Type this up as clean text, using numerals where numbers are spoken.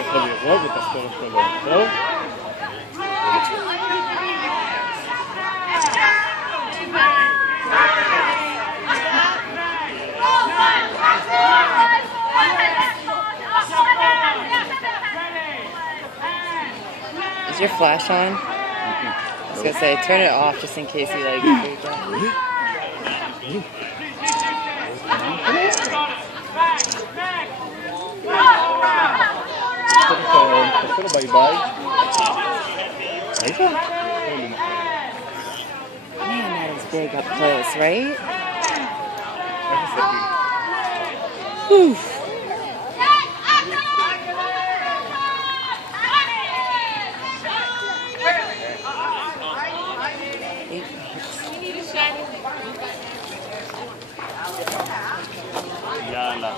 יכול לראות את הסקור שלו. טוב? Is your flash on? I was gonna say, turn it off just in case you like freak out. ביי ביי. Man, that is big up close, right? Whew. יאללה.